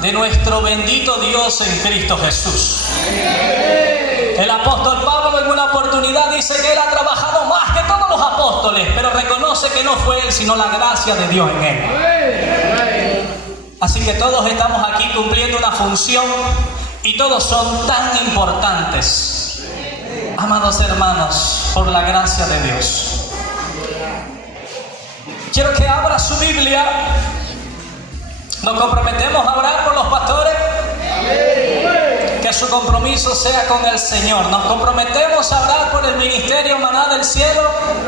de nuestro bendito Dios en Cristo Jesús. El apóstol Pablo en una oportunidad dice que él ha trabajado más que todos los apóstoles, pero reconoce que no fue él, sino la gracia de Dios en él. Así que todos estamos aquí cumpliendo una función y todos son tan importantes, amados hermanos, por la gracia de Dios. Quiero que abra su Biblia. Nos comprometemos a orar por los pastores. Que su compromiso sea con el Señor. Nos comprometemos a orar por el ministerio Maná del Cielo.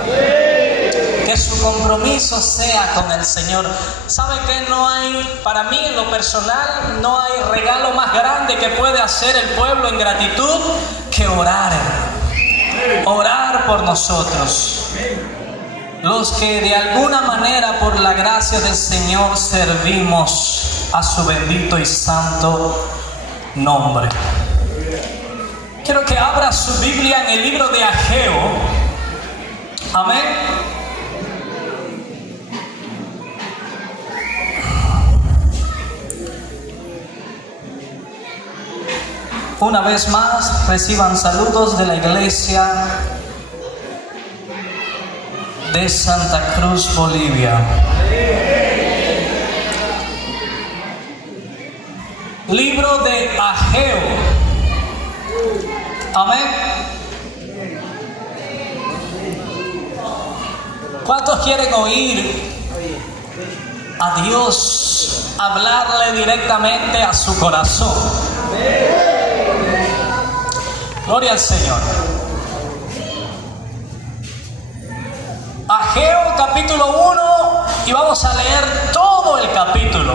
Que su compromiso sea con el Señor. ¿Sabe que no hay, para mí en lo personal, no hay regalo más grande que puede hacer el pueblo en gratitud que orar? Orar por nosotros. Los que de alguna manera por la gracia del Señor servimos a su bendito y santo nombre. Quiero que abra su Biblia en el libro de Ageo. Amén. Una vez más reciban saludos de la iglesia de Santa Cruz, Bolivia. Libro de Ageo. Amén. ¿Cuántos quieren oír a Dios hablarle directamente a su corazón? Gloria al Señor. Ageo capítulo 1 y vamos a leer todo el capítulo.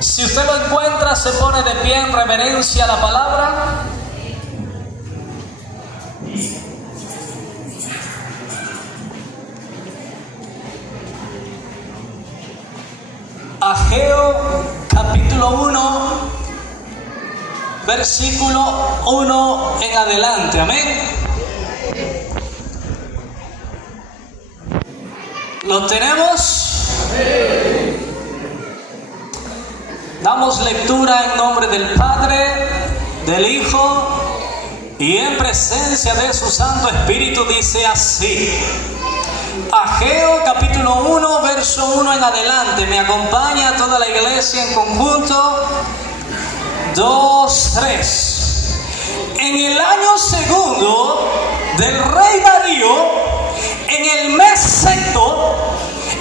Si usted lo encuentra, se pone de pie en reverencia a la palabra. Ageo capítulo 1, versículo 1 en adelante. Amén. ¿Lo tenemos? Damos lectura en nombre del Padre, del Hijo y en presencia de su Santo Espíritu. Dice así. Ageo capítulo 1, verso 1 en adelante. Me acompaña toda la iglesia en conjunto. 2, 3. En el año segundo del rey Darío, en el mes sexto,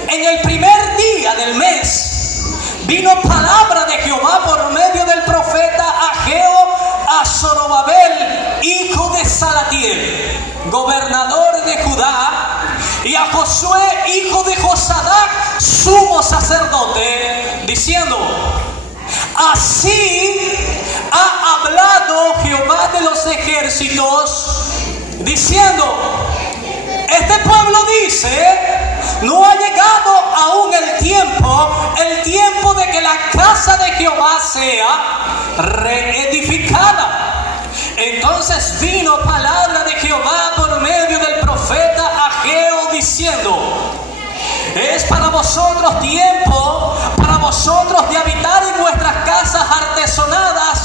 en el primer día del mes, vino palabra de Jehová por medio del profeta Ageo a Zorobabel, hijo de Salatiel, gobernador de Judá, y a Josué, hijo de Josadac, sumo sacerdote, diciendo: así ha hablado Jehová de los ejércitos, diciendo: este pueblo dice, no ha llegado aún el tiempo de que la casa de Jehová sea reedificada. Entonces vino palabra de Jehová por medio del profeta Ageo diciendo: es para vosotros tiempo, para vosotros de habitar en vuestras casas artesonadas,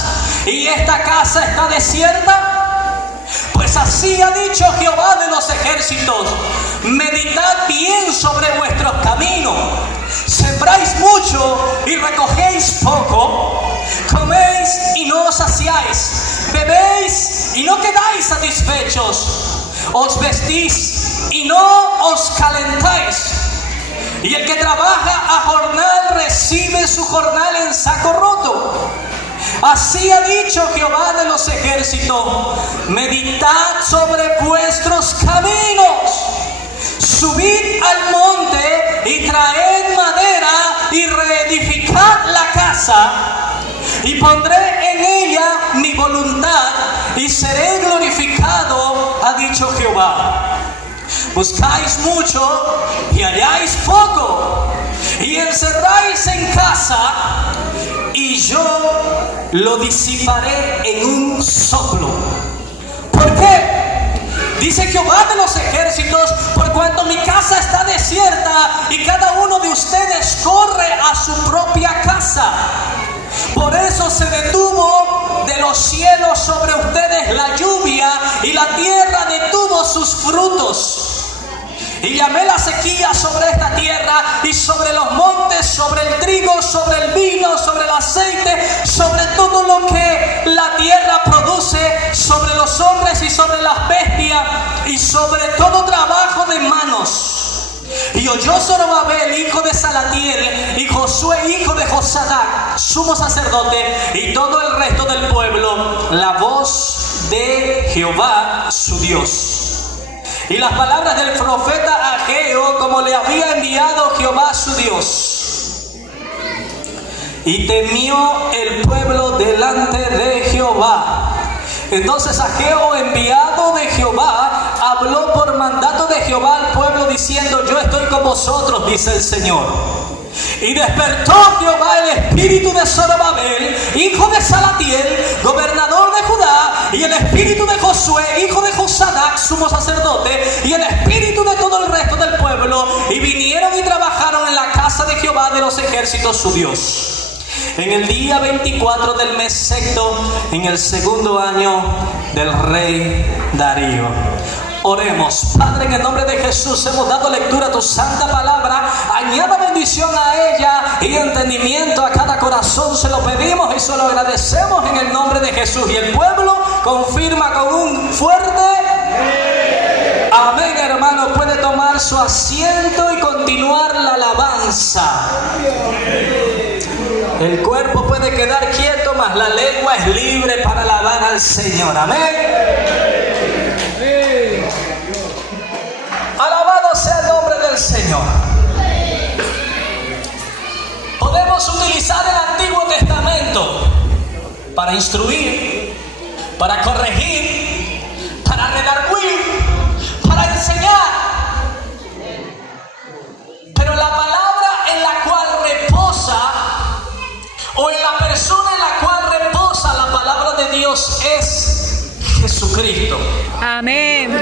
y esta casa está desierta. Pues así ha dicho Jehová de los ejércitos: meditad bien sobre vuestros caminos. Sembráis mucho y recogéis poco. Coméis y no os saciáis. Bebéis y no quedáis satisfechos. Os vestís y no os calentáis. Y el que trabaja a jornal recibe su jornal en saco roto. Así ha dicho Jehová de los ejércitos: meditad sobre vuestros caminos. Subid al monte y traed madera y reedificad la casa, y pondré en ella mi voluntad y seré glorificado, ha dicho Jehová. Buscáis mucho y halláis poco, y encerráis en casa, y yo lo disiparé en un soplo. ¿Por qué? Dice Jehová de los ejércitos: por cuanto mi casa está desierta y cada uno de ustedes alabanza. Por eso se detuvo de los cielos sobre ustedes la lluvia y la tierra detuvo sus frutos. Y llamé la sequía sobre esta tierra y sobre los montes, sobre el trigo, sobre el vino, sobre el aceite, sobre todo lo que la tierra produce, sobre los hombres y sobre las bestias y sobre todo trabajo de manos. Y oyó Zorobabel, hijo de Salatiel, y Josué, hijo de Josadac, sumo sacerdote, y todo el resto del pueblo, la voz de Jehová su Dios. Y las palabras del profeta Ageo, como le había enviado Jehová su Dios. Y temió el pueblo delante de Jehová. Entonces Ageo, enviado de Jehová, habló por mandato de Jehová al pueblo diciendo: yo estoy con vosotros, dice el Señor. Y despertó Jehová el espíritu de Zorobabel, hijo de Salatiel, gobernador de Judá, y el espíritu de Josué, hijo de Josadac, sumo sacerdote, y el espíritu de todo el resto del pueblo, y vinieron y trabajaron en la casa de Jehová de los ejércitos su Dios. En el día 24 del mes sexto, en el segundo año del rey Darío. Oremos. Padre, en el nombre de Jesús hemos dado lectura a tu santa palabra. Añada bendición a ella y entendimiento a cada corazón. Se lo pedimos y se lo agradecemos en el nombre de Jesús. Y el pueblo confirma con un fuerte amén. Hermano, puede tomar su asiento y continuar la alabanza. El cuerpo puede quedar quieto, mas la lengua es libre para alabar al Señor. Amén. Alabado sea el nombre del Señor. Podemos utilizar el Antiguo Testamento para instruir, para corregir, para redarguir, para enseñar. Pero la palabra en la cual reposa, o en la persona en la cual reposa la palabra de Dios, es Jesucristo. Amén.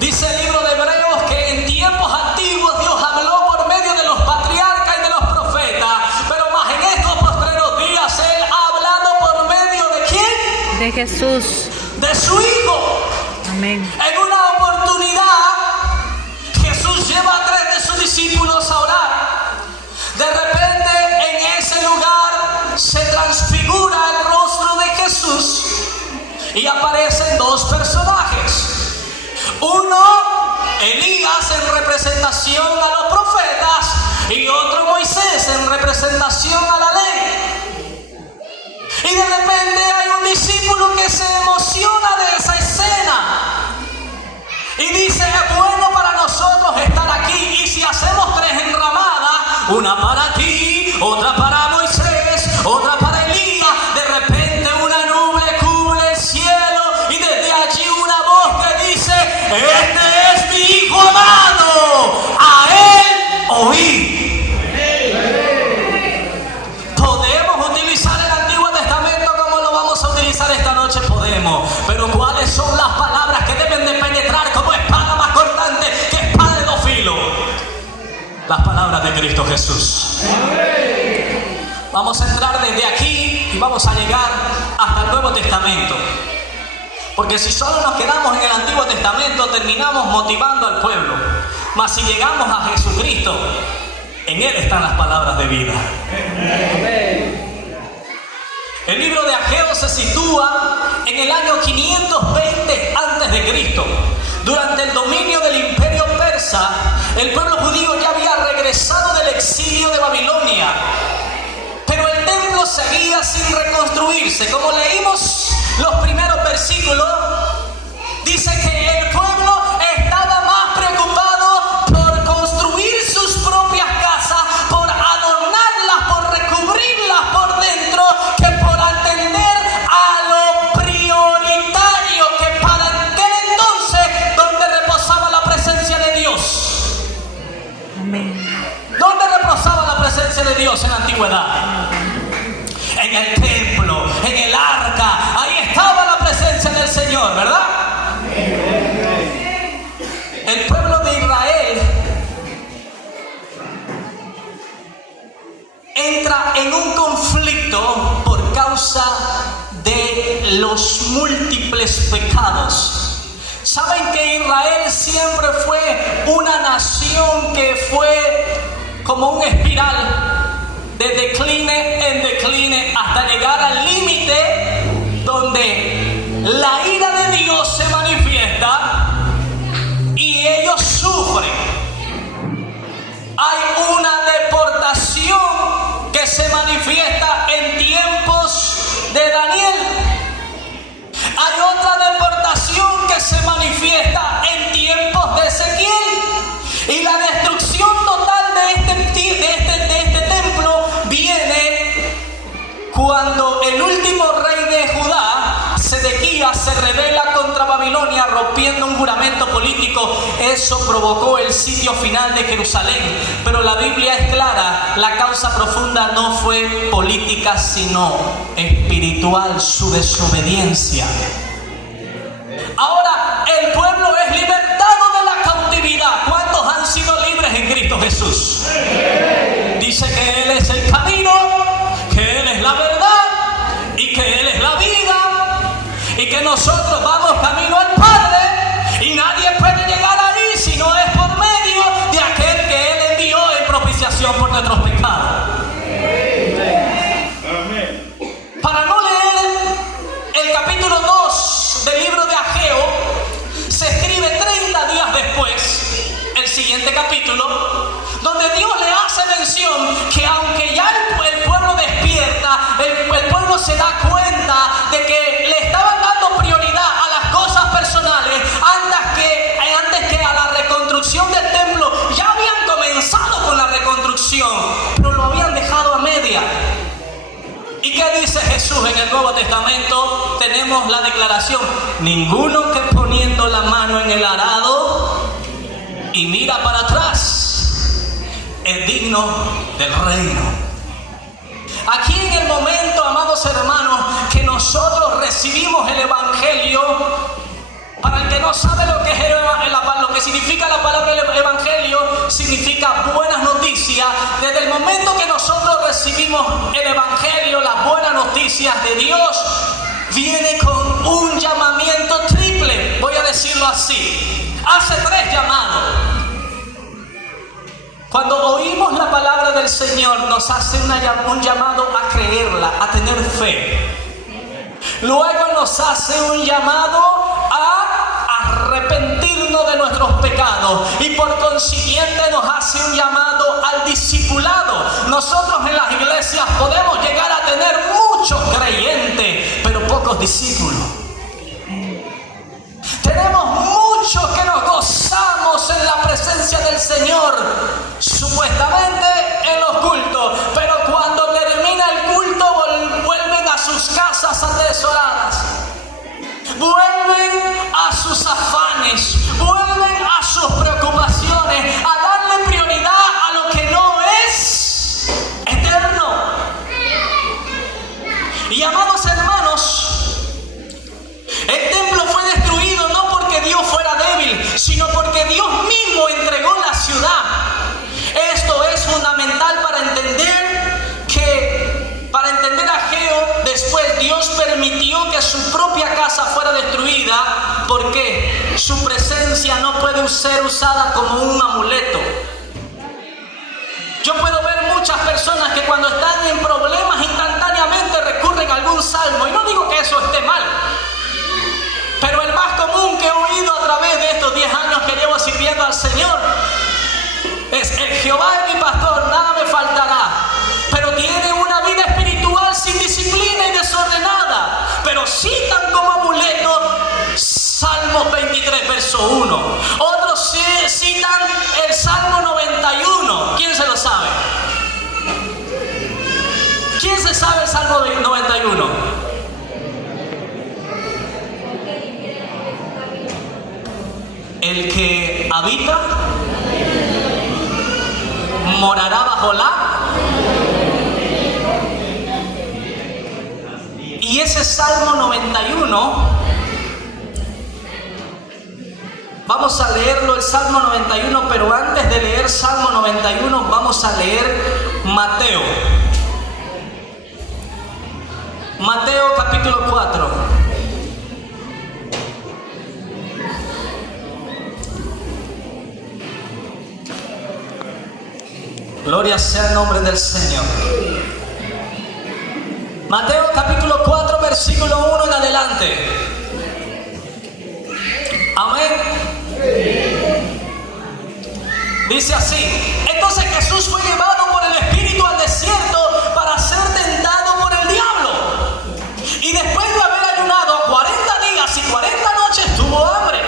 Dice el libro de Hebreos que en tiempos antiguos Dios habló por medio de los patriarcas y de los profetas, pero más en estos postreros días Él ha hablado por medio de ¿quién? De Jesús. De su Hijo. Amén. En una oportunidad Jesús lleva a 3 de sus discípulos a orar. De repente en ese lugar se transfigura el rostro de Jesús y aparecen 2 personajes. Uno, Elías en representación a los profetas, y otro, Moisés en representación a la ley. Y de repente hay un discípulo que se emociona de esa escena y dice: es bueno para nosotros estar aquí, y si hacemos 3 enramadas, una para ti, otra para Moisés, otra para Elías. De repente una nube cubre el cielo y desde allí una voz que dice: este es mi Hijo amado, a Él oí. ¿Podemos utilizar el Antiguo Testamento como lo vamos a utilizar esta noche? Podemos. Pero ¿cuáles son las palabras que deben de penetrar como espada más cortante que espada de 2 filos? Las palabras de Cristo Jesús. Vamos a entrar desde aquí y vamos a llegar hasta el Nuevo Testamento. Porque si solo nos quedamos en el Antiguo Testamento, terminamos motivando al pueblo. Mas si llegamos a Jesucristo, en Él están las palabras de vida. El libro de Ageo se sitúa en el año 520 a.C. Durante el dominio del imperio persa, el pueblo judío ya había regresado del exilio de Babilonia. Pero el templo seguía sin reconstruirse. Como leímos los primeros versículos, dice que el pueblo estaba más preocupado por construir sus propias casas, por adornarlas, por recubrirlas por dentro, que por atender a lo prioritario, que para aquel entonces donde reposaba la presencia de Dios. Amén. ¿Dónde reposaba la presencia de Dios en la antigüedad? En el templo, en el arca. Ahí estaba la presencia del Señor, ¿verdad? El pueblo de Israel entra en un conflicto por causa de los múltiples pecados. Saben que Israel siempre fue una nación que fue como un espiral de decline en decline hasta llegar al límite donde la ira de Dios se manifiesta y ellos sufren. Hay una deportación que se manifiesta en tiempos de Daniel. Hay otra deportación que se manifiesta en tiempos de Ezequiel. Y la destrucción total de este templo viene cuando el último rey de Judá, Sedequías, se rebela contra Babilonia rompiendo un juramento político. Eso provocó el sitio final de Jerusalén. Pero la Biblia es clara, la causa profunda no fue política sino espiritual, su desobediencia. Ahora el pueblo es libertado de la cautividad. ¿Cuántos han sido libres en Cristo Jesús? Dice que Él es el camino, que Él es la verdad y que Él es la vida, y que nosotros vamos camino al Padre y nadie puede llegar ahí si no es por medio de aquel que Él envió en propiciación por nuestros pecados. Para no leer el capítulo 2 del libro de Ageo, se escribe 30 días después el siguiente capítulo, donde Dios le hace mención que aunque ya el pueblo despierta, el pueblo se da cuenta de que le estaban dando prioridad a las cosas personales antes que a la reconstrucción del templo. Ya habían comenzado con la reconstrucción, pero lo habían dejado a media. ¿Y qué dice Jesús en el Nuevo Testamento? Tenemos la declaración: ninguno que poniendo la mano en el arado y mira para atrás es digno del reino. Aquí en el momento, amados hermanos, que nosotros recibimos el Evangelio, para el que no sabe lo que significa la palabra Evangelio, significa buenas noticias. Desde el momento que nosotros recibimos el Evangelio, las buenas noticias de Dios, viene con un llamamiento triple, voy a decirlo así. Hace 3 llamados. Cuando oímos la palabra del Señor, nos hace un llamado a creerla, a tener fe. Luego nos hace un llamado a arrepentirnos de nuestros pecados y por consiguiente nos hace un llamado al discipulado. Nosotros en las iglesias podemos llegar a tener muchos creyentes, pero pocos discípulos. Tenemos muchos que nos gozamos en la presencia del Señor, supuestamente en los cultos, pero cuando termina el culto vuelven a sus casas atesoradas, vuelven a sus afanes, vuelven a sus preocupaciones, a darle prioridad a lo que no es eterno. Y amados hermanos, el templo fue destruido no porque Dios fuera débil, sino porque Dios mismo entregó la ciudad. Esto es fundamental para entender a Ageo. Después Dios permitió que su propia casa fuera destruida, porque su presencia no puede ser usada como un amuleto. Yo puedo ver muchas personas que cuando están en problemas instantáneamente recurren a algún salmo, y no digo que eso esté mal, pero el más común que he oído a través de estos 10 años que llevo sirviendo al Señor es: el Jehová es mi pastor, nada me faltará. Pero tienen una vida espiritual sin disciplina y desordenada, pero citan como amuleto Salmos 23 verso 1. Otros citan el Salmo 91. ¿Quién se lo sabe? ¿Quién se sabe el Salmo 91? El que habita morará bajo la. Y ese Salmo 91, vamos a leerlo, el Salmo 91, pero antes de leer Salmo 91 vamos a leer Mateo. Mateo capítulo 4. Gloria sea el nombre del Señor. Mateo capítulo 4, versículo 1 en adelante. Amén. Dice así: entonces Jesús fue llevado por el Espíritu al desierto para ser tentado por el diablo. Y después de haber ayunado 40 días y 40 noches tuvo hambre.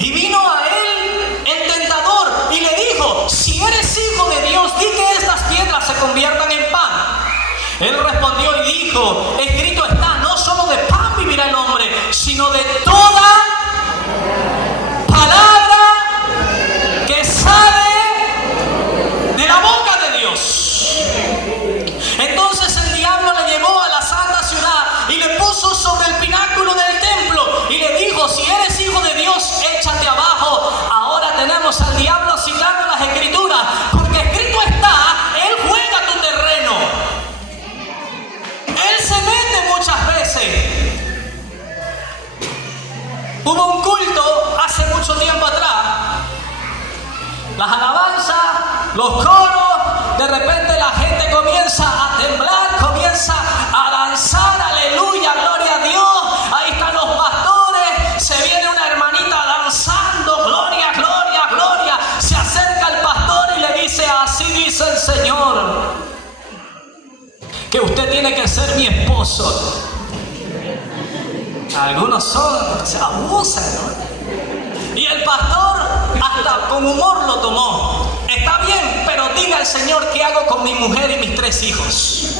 Y vino a él el tentador y le dijo: si eres hijo de Dios, di que estas piedras se conviertan en pan. Él respondió y dijo: escrito está, no solo de pan vivirá el hombre, sino de toda palabra que sale de la boca de Dios. Entonces el diablo le llevó a la santa ciudad y le puso sobre el pináculo del templo y le dijo: si eres hijo de Dios, échate abajo. Ahora tenemos al diablo citando las escrituras, porque escrito está, él juega tu terreno. Él se mete muchas veces. Hubo un culto hace mucho tiempo atrás. Las alabanzas, los coros, de repente la gente comienza a temblar, comienza a danzar, aleluya, gloria a Dios. Ahí están los pastores, se viene una hermanita danzando, gloria, gloria, gloria. Se acerca al pastor y le dice: así dice el Señor, que usted tiene que ser mi esposo. Algunos se abusan, ¿no? Y el pastor hasta con humor lo tomó. Está bien, pero diga al Señor qué hago con mi mujer y mis 3 hijos.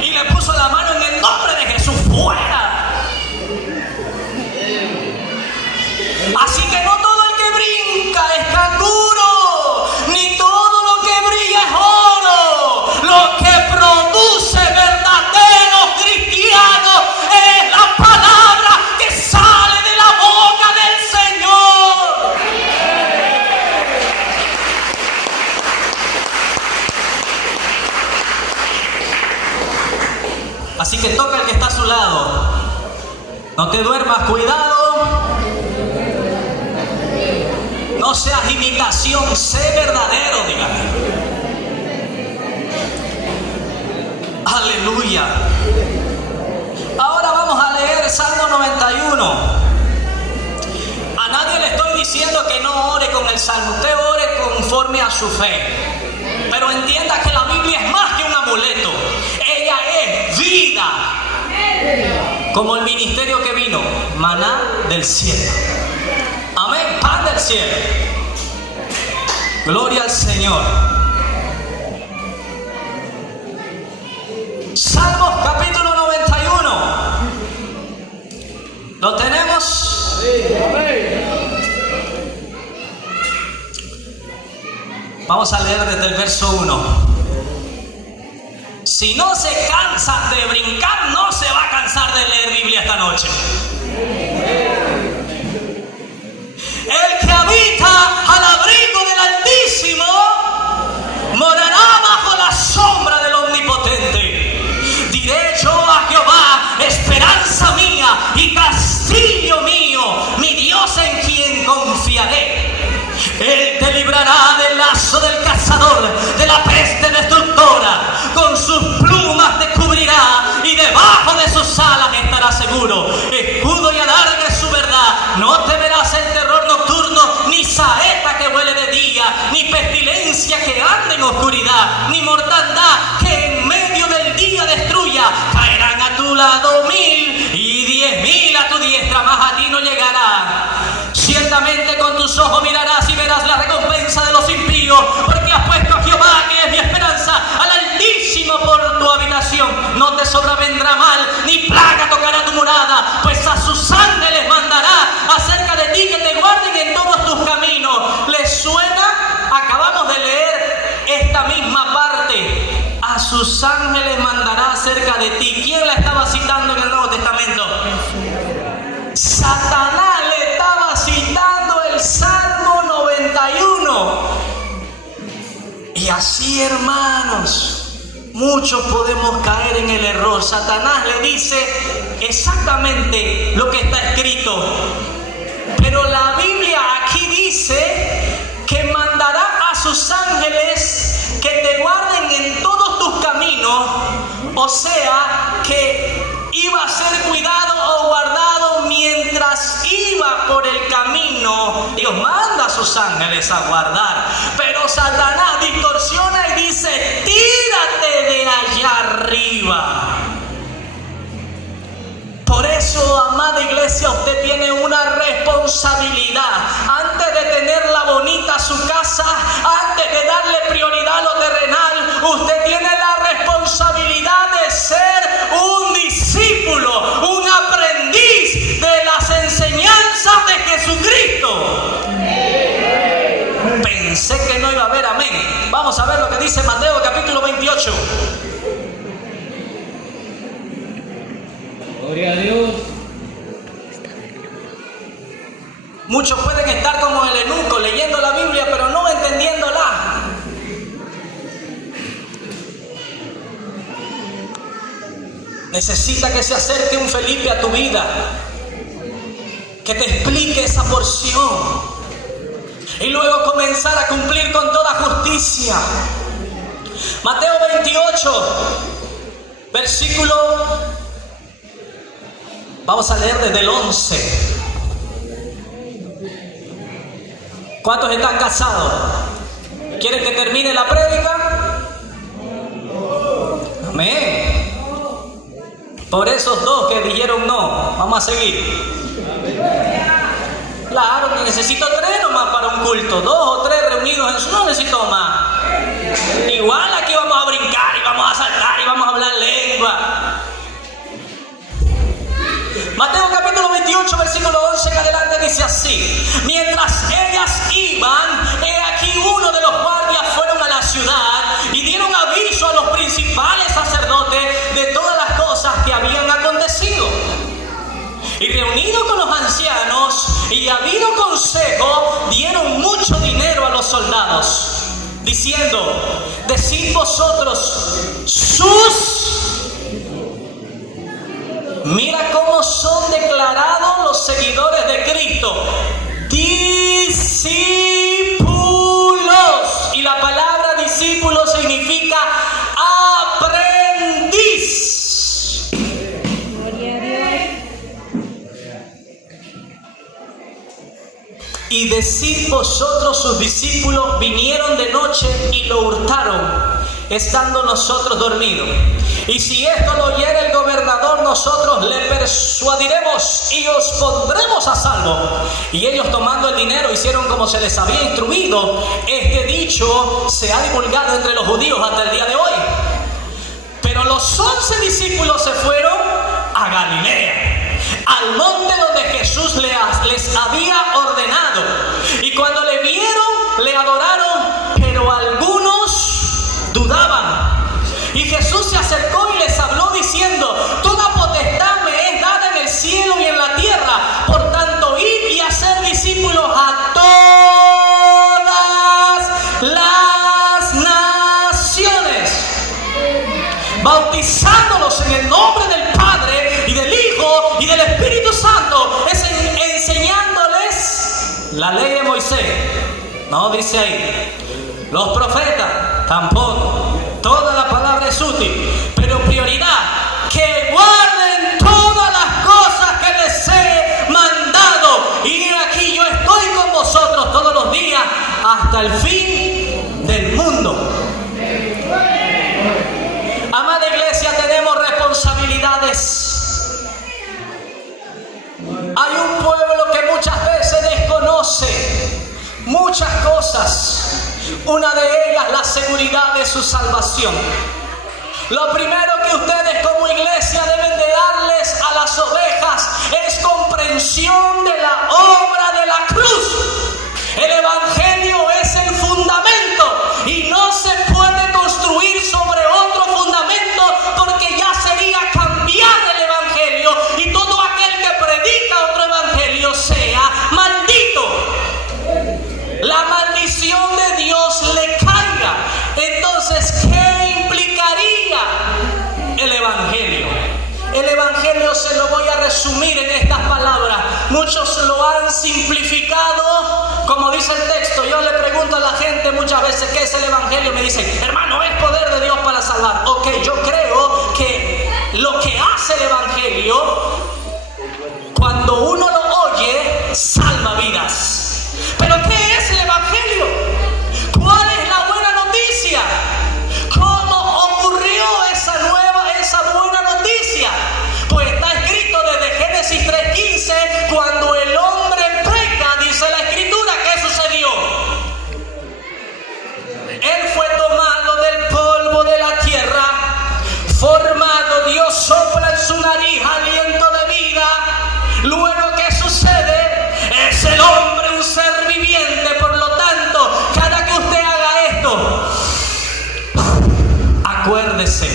Y le puso la mano en el nombre de Jesús, fuera. Así que no todo el que brinca es canguro, ni todo lo que brilla es oro. Lo que produce verdaderos cristianos es la palabra que sale de la boca del Señor. Así que toca al que está a su lado. No te duermas, cuidado. No seas imitación, sé verdadero, dígame. Aleluya. Ahora vamos a leer Salmo 91. A nadie le estoy diciendo que no ore con el Salmo. Usted ore conforme a su fe. Pero entienda que la Biblia es más que un amuleto. Ella es vida. Como el ministerio que vino, maná del cielo. Amén, pan del cielo. Gloria al Señor. Salmos capítulo 91. ¿Lo tenemos? Vamos a leer desde el verso 1. Si no se cansa de brincar, no se va a cansar de leer Biblia esta noche. El que habita al abrigo del Altísimo morará bajo la sombra del Omnipotente. Diré yo a Jehová, esperanza mía y castillo mío, mi Dios en quien confiaré. Él te librará del lazo del cazador, de la peste destructora. Con sus plumas te cubrirá y debajo de sus alas estarás seguro. Escudo y adarga es su verdad. No temerás el terror nocturno, ni saeta que huele de día, ni pestilencia que ande en oscuridad, ni mortandad que en medio del día destruya. Caerán a tu lado 1000 y 10.000 a tu diestra, mas a ti no llegará. Ciertamente con tus ojos mirarás y verás la recompensa de los impíos, porque has puesto a Jehová, que es mi esperanza, al Altísimo por tu habitación. No te sobrevendrá mal, ni plaga tocará tu morada, pues a sus ángeles mandará acerca de ti que te guarden en todos tus caminos. ¿Les suena? Acabamos de leer esta misma parte. A sus ángeles mandará acerca de ti. ¿Quién la estaba citando en el Nuevo Testamento? Satanás le estaba citando el Salmo 91. Y así, hermanos, muchos podemos caer en el error. Satanás le dice exactamente lo que está escrito. Pero la Biblia aquí dice que mandará a sus ángeles que te guarden en todos tus caminos. O sea, que iba a ser cuidado o guardado mientras iba por el camino. Dios manda a sus ángeles a guardar. Pero Satanás distorsiona y dice, tírate de allá arriba. Por eso, amada iglesia, usted tiene una responsabilidad. Antes de tenerla bonita su casa, antes de darle prioridad a lo terrenal, usted tiene la responsabilidad de ser un discípulo, un aprendiz de las enseñanzas de Jesucristo. Pensé que no iba a haber amén. Vamos a ver lo que dice Mateo capítulo 28. Gloria a Dios. Muchos pueden estar como el eunuco leyendo la Biblia pero no entendiéndola. Necesita que se acerque un Felipe a tu vida, que te explique esa porción y luego comenzar a cumplir con toda justicia. Mateo 28, versículo, vamos a leer desde el 11. ¿Cuántos están casados? ¿Quieren que termine la prédica? Amén. Por esos dos que dijeron no, vamos a seguir. Claro que necesito 3 nomás para un culto. 2 o 3 reunidos en su, no necesito más. Igual aquí vamos a brincar y vamos a saltar y vamos a hablar lengua. Mateo capítulo 28, versículo 11 en adelante dice así: mientras ellas iban, he aquí uno de los guardias fueron a la ciudad y dieron aviso a los principales sacerdotes de todas las cosas que habían acontecido. Y reunido con los ancianos y habido consejo, dieron mucho dinero a los soldados, diciendo: decid vosotros mira cómo son declarados los seguidores de Cristo, discípulos. Y la palabra discípulo significa aprendiz. Gloria a Dios. Y decid vosotros sus discípulos, vinieron de noche y lo hurtaron, estando nosotros dormidos. Y si esto lo oyere el gobernador, nosotros le persuadiremos y os pondremos a salvo. Y ellos, tomando el dinero, hicieron como se les había instruido. Este dicho se ha divulgado entre los judíos hasta el día de hoy. Pero los 11 discípulos se fueron a Galilea, al monte donde Jesús les había ordenado. Y cuando le vieron, le adoraron, pero algunos dudaban. Y Jesús se acercó y les habló diciendo: toda potestad me es dada en el cielo y en la tierra. Por tanto, id y hacer discípulos a todas las naciones, bautizándolos en el nombre del Padre y del Hijo y del Espíritu Santo, enseñándoles la ley de Moisés. No dice ahí. Los profetas tampoco. Toda la palabra es útil, pero prioridad, que guarden todas las cosas que les he mandado. Y aquí yo estoy con vosotros todos los días hasta el fin del mundo. Amada iglesia, tenemos responsabilidades. Hay un pueblo que muchas veces desconoce muchas cosas. Una de ellas, la seguridad de su salvación. Lo primero que ustedes como iglesia deben de darles a las ovejas es comprensión de la obra de la cruz. El evangelio es el fundamento y no se puede construir sobre otro fundamento, porque ya sería cambiar el evangelio y todo aquel que predica otro evangelio sea maldito. La maldición de Dios le caiga. Entonces, ¿qué implicaría resumir en estas palabras. Muchos lo han simplificado, como dice el texto. Yo le pregunto a la gente muchas veces qué es el evangelio. Me dicen, hermano, es poder de Dios para salvar. Ok, yo creo que lo que hace el evangelio, cuando uno lo oye, salva vidas. Pero ¿qué es el evangelio? ¿Cuál es la buena noticia? ¿Cómo ocurrió esa buena noticia? Pues está escrito desde Génesis 3:15, cuando el hombre peca, dice la escritura, ¿qué sucedió? Él fue tomado del polvo de la tierra, formado, Dios sopla en su nariz aliento de vida. Luego, ¿qué sucede? Es el hombre un ser viviente. Por lo tanto, cada que usted haga esto, acuérdese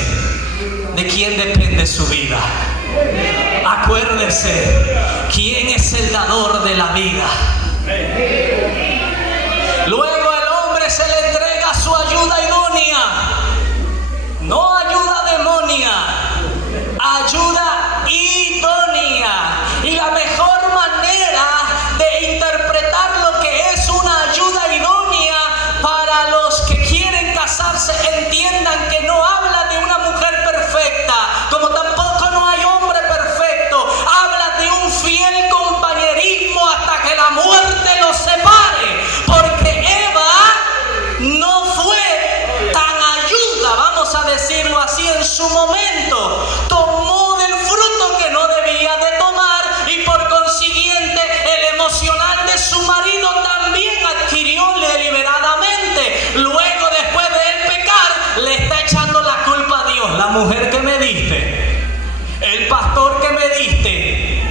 de quién depende su vida. Acuérdese quién es el dador de la vida. Luego al hombre se le entrega su ayuda idónea. No ayuda demonia, ayuda idónea. Y la mejor manera de interpretar lo que es una ayuda idónea para los que quieren casarse, entiendan que no habla de una mujer perfecta, como tampoco no hay hombre perfecto. Habla de un fiel compañerismo hasta que la muerte los separe. Porque Eva no fue tan ayuda, vamos a decirlo así, en su momento. Tomó del fruto que no debía de tomar y por consiguiente el emocional de su marido también adquirió deliberadamente. Luego, después de él pecar, le está echando la culpa a Dios. La mujer que me diste, el pastor que me diste,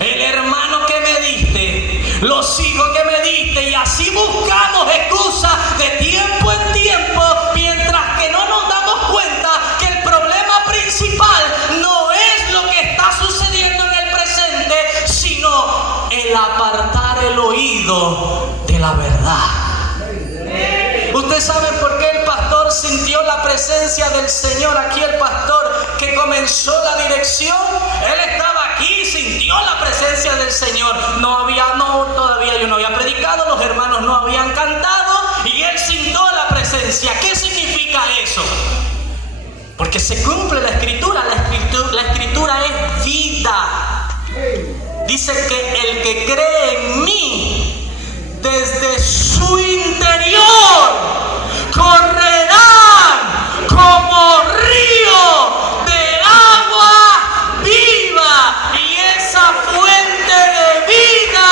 el hermano que me diste, los hijos que me diste, y así buscamos excusas de tiempo en tiempo, mientras que no nos damos cuenta que el problema principal no es lo que está sucediendo en el presente, sino el apartar el oído de la verdad. ¿Usted sabe por qué el pastor sintió la presencia del Señor? Aquí el pastor que comenzó la dirección, él estaba aquí, sintió la presencia del Señor. Todavía yo no había predicado, los hermanos no habían cantado y él sintió la presencia. ¿Qué significa eso? Porque se cumple la escritura. La escritura es vida. Dice que el que cree en mí, desde su interior correrán como río de agua viva, y esa fuente de vida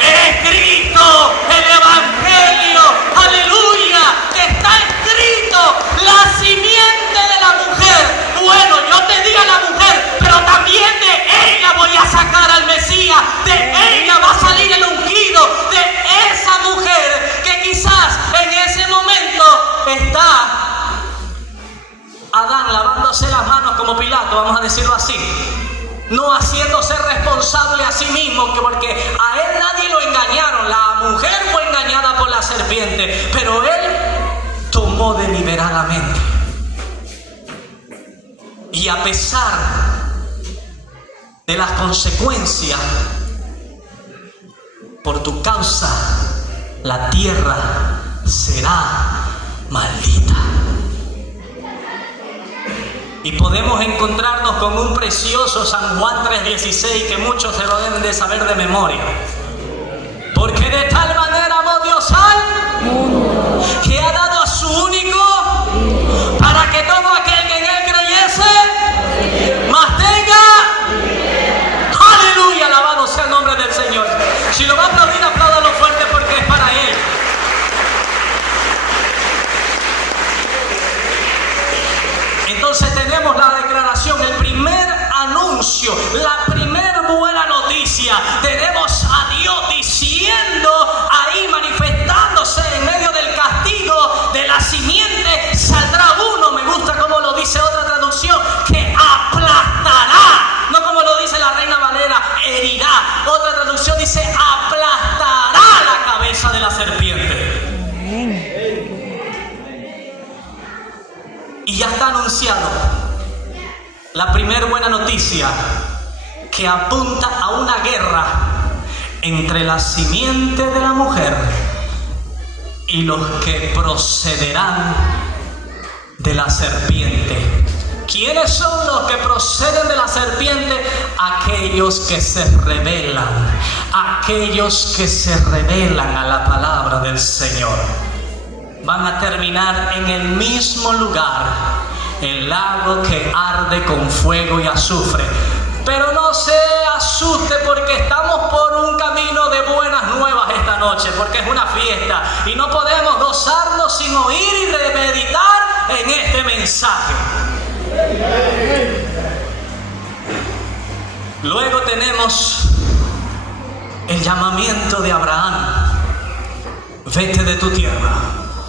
es Cristo, el evangelio. Aleluya, que está escrito la simiente de la mujer. Bueno, yo te digo a la mujer, pero también de ella voy a sacar al Mesías, de ella va a salir el ungido, de esa mujer que quizás en ese momento está Adán lavándose las manos como Pilato, vamos a decirlo así, no haciéndose responsable a sí mismo, porque a él nadie lo engañaron, la mujer fue engañada por la serpiente, pero él tomó deliberadamente. Y a pesar de las consecuencias, por tu causa la tierra será maldita. Y podemos encontrarnos con un precioso San Juan 3:16 que muchos se lo deben de saber de memoria. Porque de tal manera amó Dios al mundo, que ha dado a su único, para que todo aquel que en él creyese más tenga. Aleluya, alabado sea el nombre del Señor. Si lo va a aplaudir, apláudalo fuerte porque es para él. Entonces tenemos la declaración, el primer anuncio, la primera buena noticia. Tenemos a Dios diciendo ahí, manifestándose en medio del castigo de la simiente, saldrá uno. Me gusta como lo dice otra traducción, que aplastará. No como lo dice la Reina Valera, herirá. Otra traducción dice aplastará la cabeza de la serpiente. Y ya está anunciado la primera buena noticia, que apunta a una guerra entre la simiente de la mujer y los que procederán de la serpiente. ¿Quiénes son los que proceden de la serpiente? Aquellos que se rebelan, aquellos que se rebelan a la palabra del Señor. Van a terminar en el mismo lugar, el lago que arde con fuego y azufre. Pero no se asuste, porque estamos por un camino de buenas nuevas esta noche, porque es una fiesta y no podemos gozarnos sin oír y meditar en este mensaje. Luego tenemos el llamamiento de Abraham: vete de tu tierra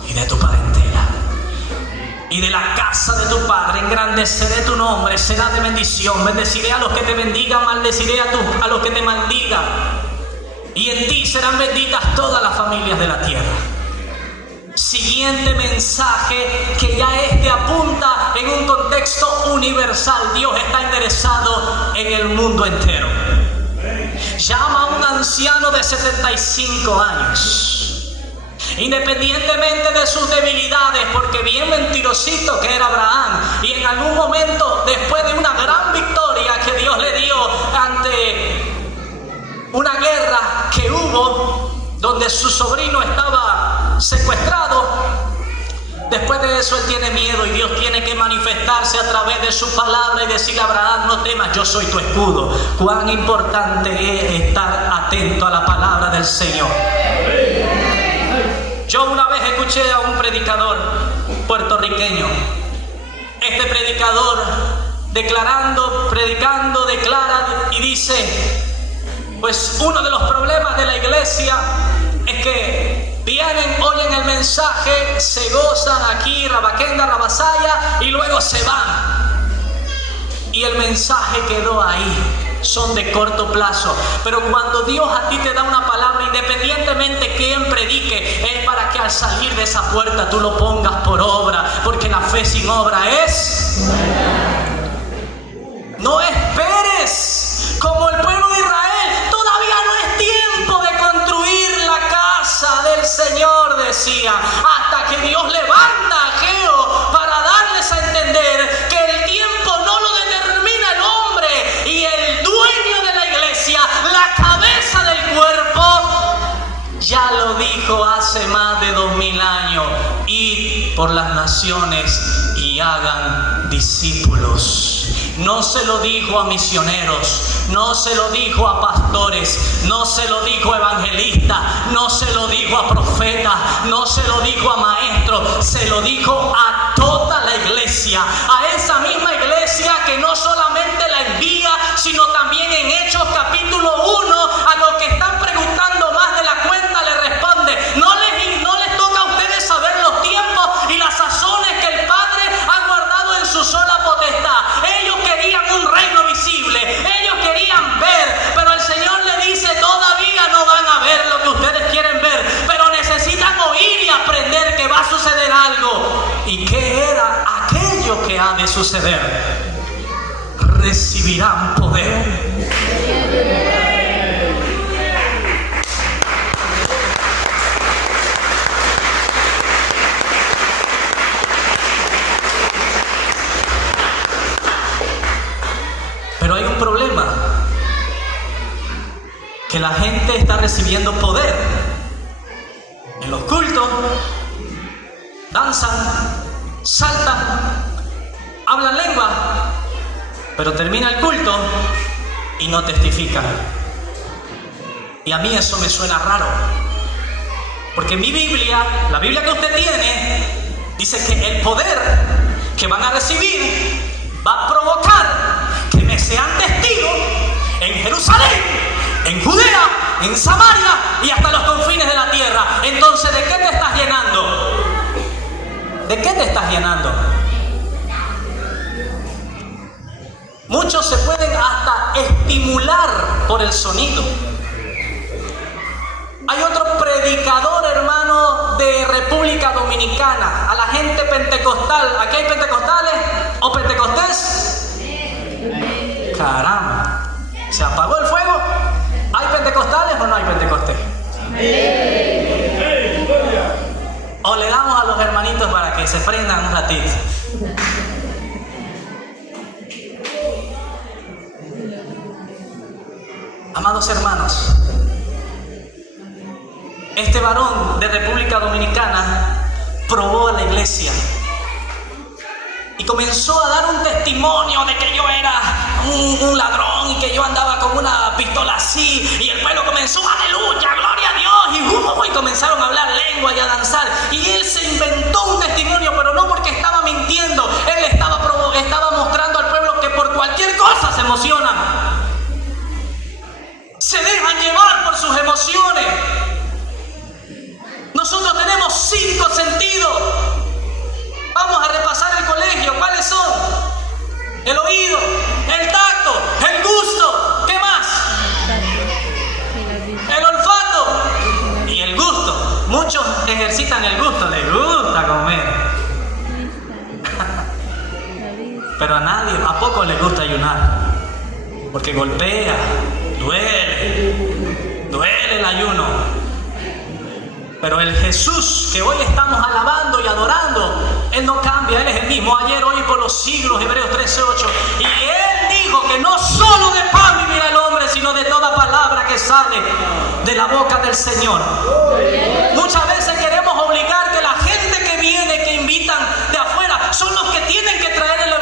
y de tu parentela y de la casa de tu padre, engrandeceré tu nombre, será de bendición, bendeciré a los que te bendigan, maldeciré a los que te maldigan, y en ti serán benditas todas las familias de la tierra. Siguiente mensaje, que ya apunta en un contexto universal. Dios está interesado en el mundo entero. Llama a un anciano de 75 años. Independientemente de sus debilidades, porque bien mentirosito que era Abraham, y en algún momento, después de una gran victoria que Dios le dio ante una guerra que hubo, donde su sobrino estaba secuestrado, después de eso él tiene miedo y Dios tiene que manifestarse a través de su palabra y decirle a Abraham: no temas, yo soy tu escudo. Cuán importante es estar atento a la palabra del Señor. Yo una vez escuché a un predicador puertorriqueño. Este predicador declara y dice: pues uno de los problemas de la iglesia es que vienen, oyen el mensaje, se gozan aquí, rabaquenda, rabasaya, y luego se van. Y el mensaje quedó ahí. Son de corto plazo. Pero cuando Dios a ti te da una palabra, independientemente quién predique, es para que al salir de esa puerta tú lo pongas por obra. Porque la fe sin obra es... No esperes como el pueblo de Israel. Todavía no es tiempo de construir la casa del Señor, decía, hasta que Dios levanta a Ageo para darles a entender que el tiempo no lo determina el hombre, y el dueño de la iglesia, la cabeza del cuerpo, ya lo dijo hace más de 2000 años: id por las naciones y hagan discípulos. No se lo dijo a misioneros, no se lo dijo a pastores, no se lo dijo a evangelistas, no se lo dijo a profetas, no se lo dijo a maestros, se lo dijo a toda la iglesia, a esa misma iglesia que no solamente la envía, sino también en Hechos capítulo 1, a los que están preguntando más de la cuenta le responde: no les toca a ustedes saber los tiempos y las sazones que el Padre ha guardado en su sola potestad. Ellos querían un reino visible, ellos querían ver, pero el Señor le dice: todavía no van a ver lo que ustedes quieren ver, pero necesitan oír y aprender que va a suceder algo. ¿Y qué era aquello que ha de suceder? Recibirán poder. Pero hay un problema, que la gente está recibiendo poder en los cultos, danzan, saltan, hablan lengua, pero termina el culto y no testifican. Y a mí eso me suena raro, porque mi Biblia, la Biblia que usted tiene, dice que el poder que van a recibir va a provocar que me sean testigos en Jerusalén, en Judea, en Samaria y hasta los confines de la tierra. Entonces, ¿de qué te estás llenando? ¿De qué te estás llenando? Muchos se pueden hasta estimular por el sonido. Hay otro predicador, hermano, de República Dominicana, a la gente pentecostal. ¿Aquí hay pentecostales o pentecostés? Caramba, se que se prendan un ratito. Amados hermanos, este varón de República Dominicana probó a la iglesia y comenzó a dar un testimonio de que yo era un ladrón y que yo andaba con una pistola así, y el pueblo comenzó, aleluya, gloria a Dios, y comenzaron a hablar lengua y a danzar, y él se inventó un testimonio, pero no porque estaba mintiendo. Él estaba mostrando al pueblo que por cualquier cosa se emocionan, se dejan llevar por sus emociones. Nosotros tenemos 5 sentidos. Vamos a repasar el colegio. ¿Cuáles son? El oído, el tacto, el gusto. ¿Qué más? El olfato y el gusto. Muchos ejercitan el gusto, les gusta comer. Pero a pocos les gusta ayunar. Porque golpea, duele el ayuno. Pero el Jesús que hoy estamos alabando y adorando, Él no cambia, Él es el mismo ayer, hoy y por los siglos, Hebreos 13:8. Y Él dijo que no solo de pan vivirá el hombre, sino de toda palabra que sale de la boca del Señor. Muchas veces queremos obligar que la gente que viene, que invitan de afuera, son los que tienen que traer el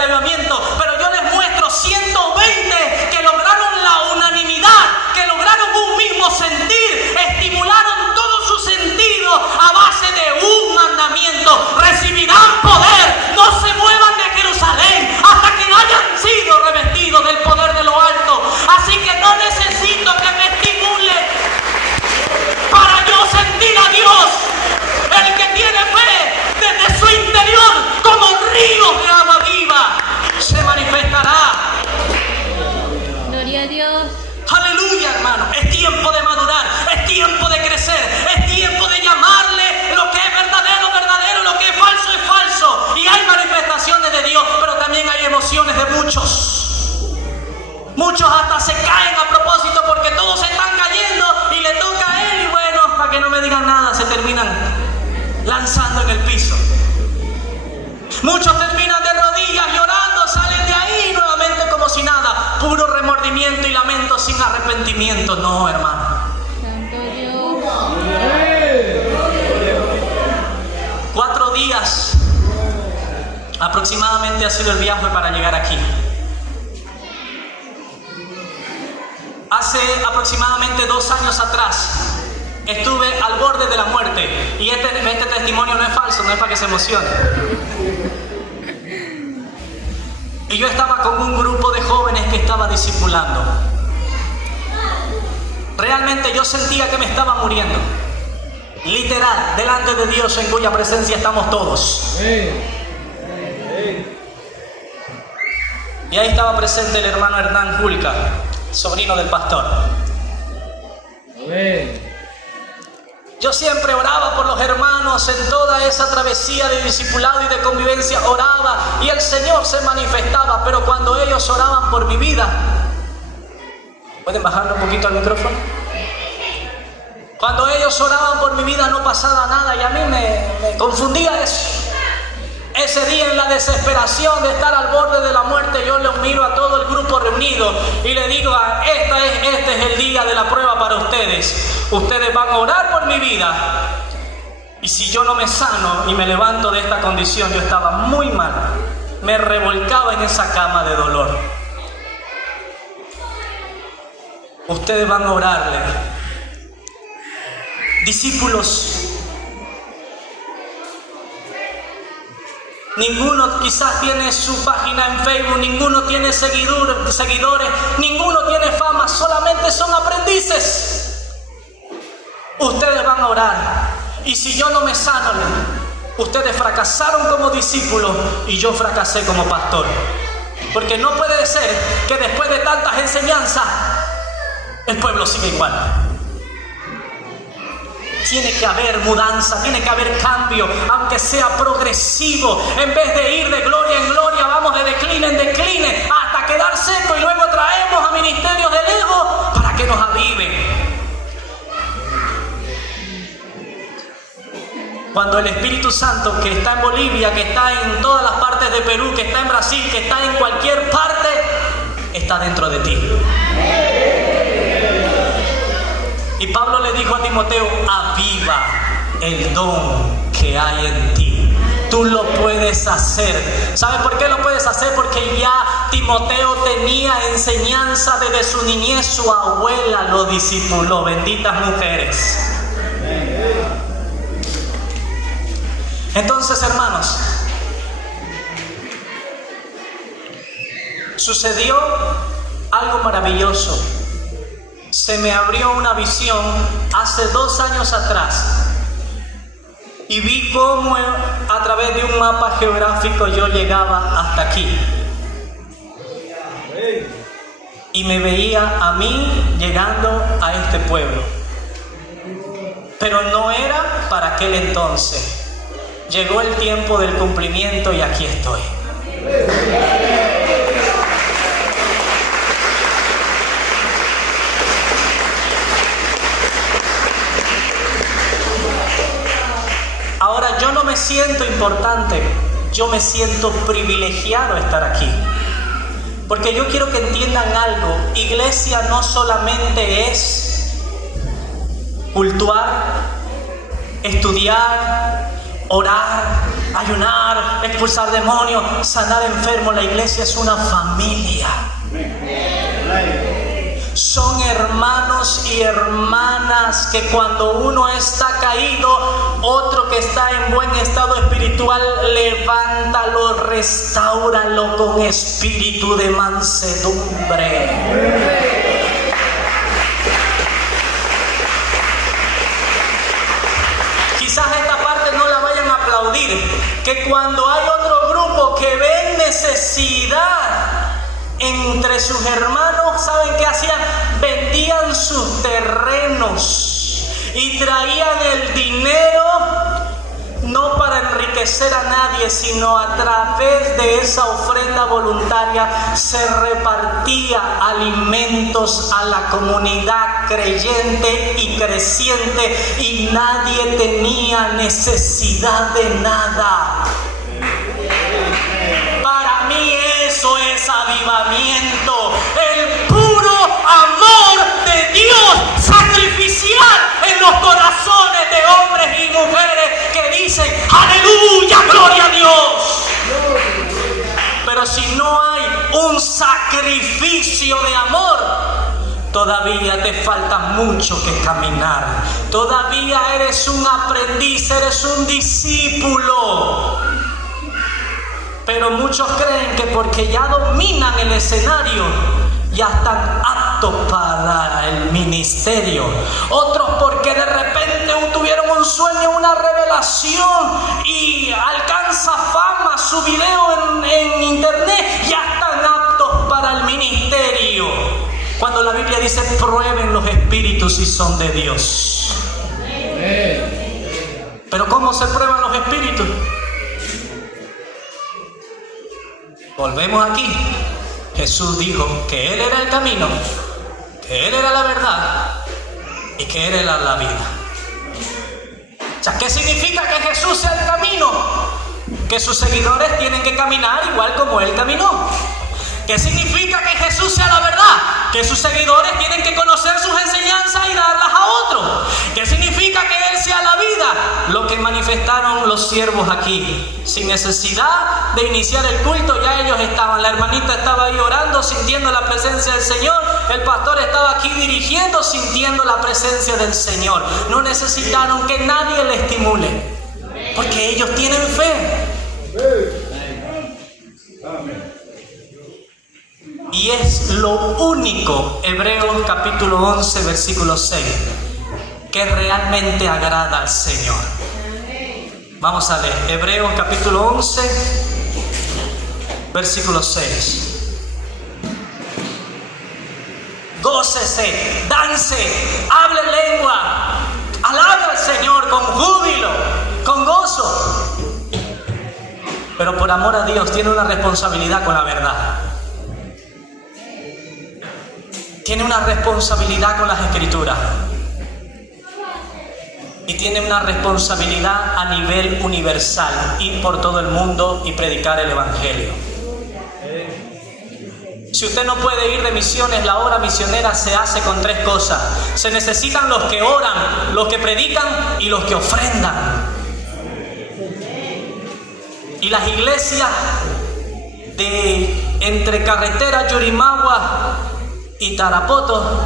avivamiento. Pero yo les muestro 120 que lograron la unanimidad, que lograron un mismo sentir, estimularon todos sus sentidos a base de un mandamiento: recibirán poder, no se muevan de Jerusalén hasta que hayan sido revestidos del poder de lo alto. Así que no necesito que me estimule para yo sentir a Dios. El que tiene fe desde su interior, como ríos de agua viva, se manifestará. Gloria a Dios. Aleluya, hermano. Es tiempo de madurar, es tiempo de crecer, es tiempo de llamarle lo que es verdadero, verdadero, lo que es falso. Y hay manifestaciones de Dios, pero también hay emociones de muchos. Muchos hasta se caen a propósito porque todos se están cayendo y le toca a él, y bueno, para que no me digan nada, se terminan lanzando en el piso. Muchos terminan de rodillas llorando, salen de ahí nuevamente como si nada, puro remordimiento y lamento sin arrepentimiento. No, hermano. Santo Dios. 4 días aproximadamente ha sido el viaje para llegar aquí. Hace aproximadamente 2 años atrás estuve al borde de la muerte, y este testimonio no es falso, no es para que se emocione. Y yo estaba con un grupo de jóvenes que estaba discipulando. Realmente yo sentía que me estaba muriendo. Literal, delante de Dios en cuya presencia estamos todos. Y ahí estaba presente el hermano Hernán Julca, sobrino del pastor. Yo siempre oraba por los hermanos en toda esa travesía de discipulado y de convivencia, oraba y el Señor se manifestaba, pero cuando ellos oraban por mi vida, ¿pueden bajarle un poquito al micrófono? Cuando ellos oraban por mi vida no pasaba nada, y a mí me confundía eso. Ese día, en la desesperación de estar al borde de la muerte, yo les miro a todo el grupo reunido y le digo: este es el día de la prueba para ustedes. Ustedes van a orar por mi vida, y si yo no me sano y me levanto de esta condición, yo estaba muy mal, me revolcaba en esa cama de dolor. Ustedes van a orarle. Discípulos, ninguno quizás tiene su página en Facebook, ninguno tiene seguidores, ninguno tiene fama, solamente son aprendices. Ustedes van a orar, y si yo no me sano, ustedes fracasaron como discípulos y yo fracasé como pastor. Porque no puede ser que después de tantas enseñanzas el pueblo siga igual. Tiene que haber mudanza, tiene que haber cambio, aunque sea progresivo. En vez de ir de gloria en gloria, vamos de decline en decline hasta quedar seco, y luego traemos a ministerios de lejos para que nos aviven. Cuando el Espíritu Santo, que está en Bolivia, que está en todas las partes de Perú, que está en Brasil, que está en cualquier parte, está dentro de ti. Y Pablo le dijo a Timoteo: aviva el don que hay en ti. Tú lo puedes hacer. ¿Sabes por qué lo puedes hacer? Porque ya Timoteo tenía enseñanza desde su niñez. Su abuela lo discipuló. Benditas mujeres. Entonces, hermanos, sucedió algo maravilloso. Se me abrió una visión hace 2 años atrás y vi cómo a través de un mapa geográfico yo llegaba hasta aquí y me veía a mí llegando a este pueblo, pero no era para aquel entonces. Llegó el tiempo del cumplimiento y aquí estoy. Ahora, yo no me siento importante, yo me siento privilegiado de estar aquí. Porque yo quiero que entiendan algo: iglesia no solamente es cultuar, estudiar, orar, ayunar, expulsar demonios, sanar enfermos. La iglesia es una familia. Son hermanos y hermanas que cuando uno está caído, otro que está en buen estado espiritual, levántalo, restáuralo con espíritu de mansedumbre. Quizás esta parte no la vayan a aplaudir, que cuando hay otro grupo que ve necesidad entre sus hermanos, ¿saben qué hacían? Vendían sus terrenos y traían el dinero, no para enriquecer a nadie, sino a través de esa ofrenda voluntaria se repartía alimentos a la comunidad creyente y creciente, y nadie tenía necesidad de nada. Para mí eso es avivamiento, el puro amor de Dios sacrificial en los corazones de hombres y mujeres que dicen: aleluya, gloria a Dios. Pero si no hay un sacrificio de amor, todavía te falta mucho que caminar. Todavía eres un aprendiz, eres un discípulo. Pero muchos creen que porque ya dominan el escenario, ya están aptos para el ministerio. Otros porque de repente tuvieron un sueño, una revelación y alcanza fama su video en internet, ya están aptos para el ministerio. Cuando la Biblia dice: prueben los espíritus si son de Dios. Pero ¿cómo se prueban los espíritus? Volvemos aquí. Jesús dijo que Él era el camino, que Él era la verdad y que Él era la vida. O sea, ¿qué significa que Jesús sea el camino? Que sus seguidores tienen que caminar igual como Él caminó. ¿Qué significa que Jesús sea la verdad? Que sus seguidores tienen que conocer sus enseñanzas y darlas a otros. ¿Qué significa que Él sea la vida? Lo que manifestaron los siervos aquí. Sin necesidad de iniciar el culto, ya ellos estaban. La hermanita estaba ahí orando, sintiendo la presencia del Señor. El pastor estaba aquí dirigiendo, sintiendo la presencia del Señor. No necesitaron que nadie le estimule, porque ellos tienen fe. Y es lo único, Hebreos capítulo 11, versículo 6, que realmente agrada al Señor. Vamos a leer Hebreos capítulo 11, versículo 6. Gócese, dance, hable lengua, alabe al Señor con júbilo, con gozo. Pero por amor a Dios tiene una responsabilidad con la verdad. Tiene una responsabilidad con las Escrituras. y tiene una responsabilidad a nivel universal: ir por todo el mundo y predicar el evangelio. Si usted no puede ir de misiones, la obra misionera se hace con 3 cosas. Se necesitan los que oran, los que predican y los que ofrendan. Y las iglesias de entre carretera Yurimagua y Tarapoto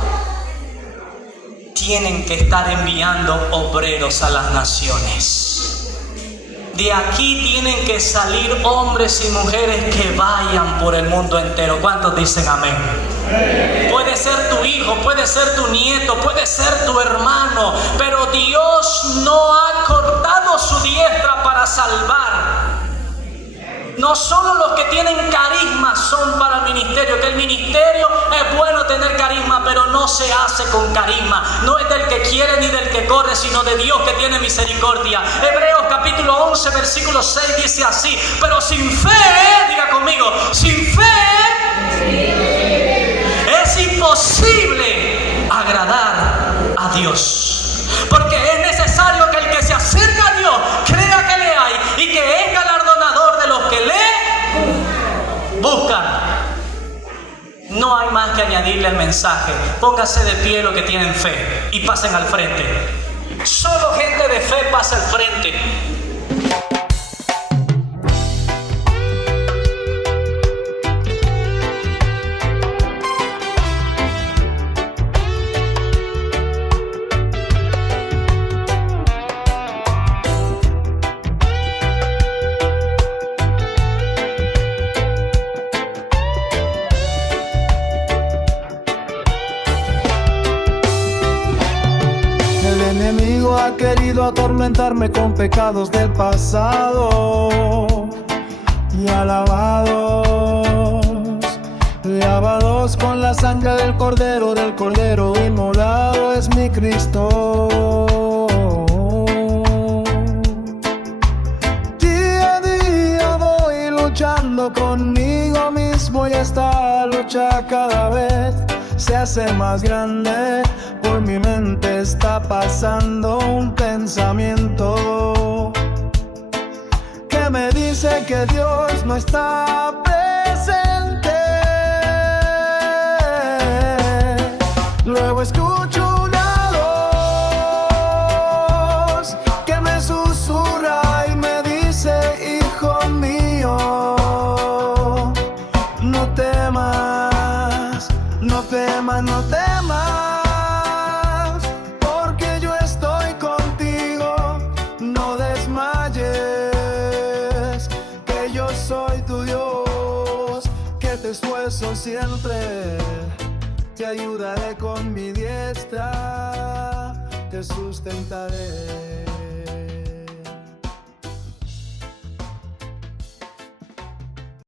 tienen que estar enviando obreros a las naciones. De aquí tienen que salir hombres y mujeres que vayan por el mundo entero. ¿Cuántos dicen amén? Puede ser tu hijo, puede ser tu nieto, puede ser tu hermano, pero Dios no ha cortado su diestra para salvar. No solo los que tienen carisma son para el ministerio, que el ministerio es bueno tener carisma, pero no se hace con carisma. No es del que quiere ni del que corre, sino de Dios que tiene misericordia. Hebreos capítulo 11, versículo 6 dice así: pero sin fe, diga conmigo, sin fe es imposible agradar a Dios. Porque es necesario que el que se acerca a Dios crea que le hay y que es galardonador de los que le buscan. No hay más que añadirle el mensaje. Póngase de pie los que tienen fe y pasen al frente. Solo gente de fe pasa al frente. Ha querido atormentarme con pecados del pasado y lavados con la sangre del cordero inmolado es mi Cristo. Día a día voy luchando conmigo mismo y esta lucha cada vez se hace más grande. Por mi mente está pasando un pensamiento que me dice que Dios no está presente. Luego escucho una voz que me susurra y me dice: hijo mío, no temas, no temas, no temas. Esfuerzo siempre, te ayudaré con mi diestra, te sustentaré.